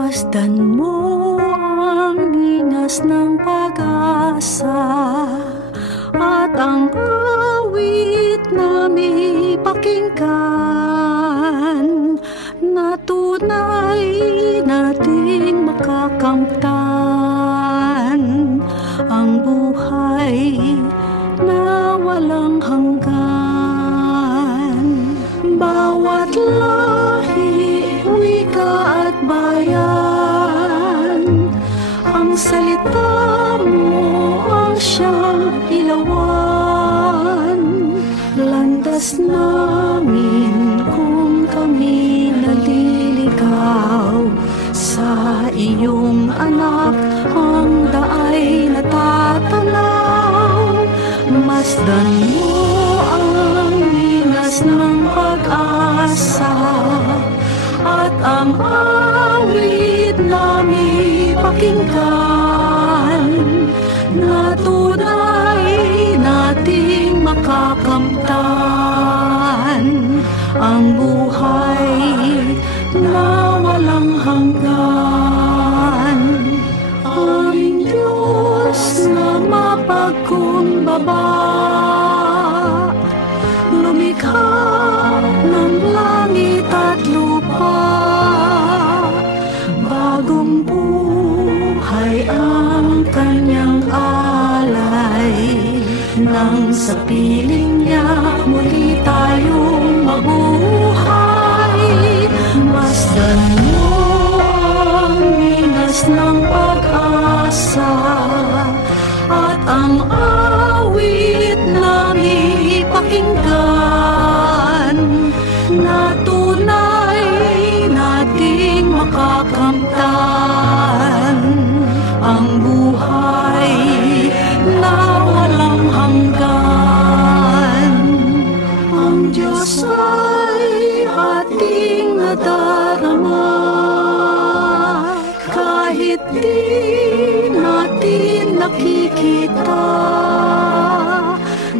Masdan mo ang linas ng pag-asa at ang awit na may pakinggan na tunay nating makakamtan ang buhay na walang hanggan. Bawat lahi, wika at bayan, ang salita mo ang siyang ilawan. Landas namin kung kami naliligaw sa iyong anak, ang daay natatanaw. Masdan mo ang linas ng pag-asa at ang awit na may pakinggan na tunay nating makakamtan ang buhay na walang hanggan. Aming Diyos na mapagkumbaba, lumikha ng langit at lupa. Bagong buhay ang kanyang alay, nang sa piling niya muli tayong mabuhay. Masdan mo ang linas ng pag-asa at ang awit na may pakinggan na tunay nating makakamtan ang buhay na walang hanggan. Ang Diyos ay ating nadarama kahit di natin nakikita.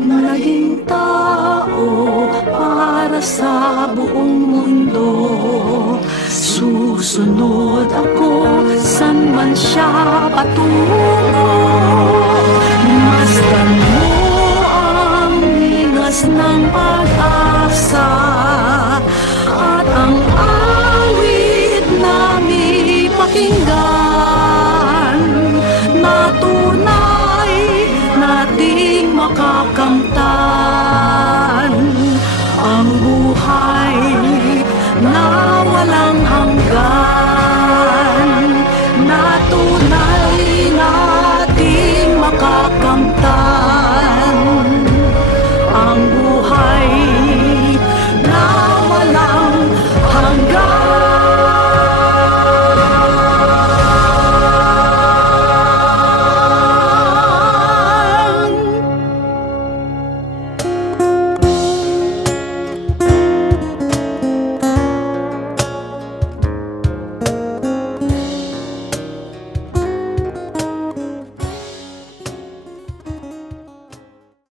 Naging tao para sa buong mundo, susunod ako san man siya patungo.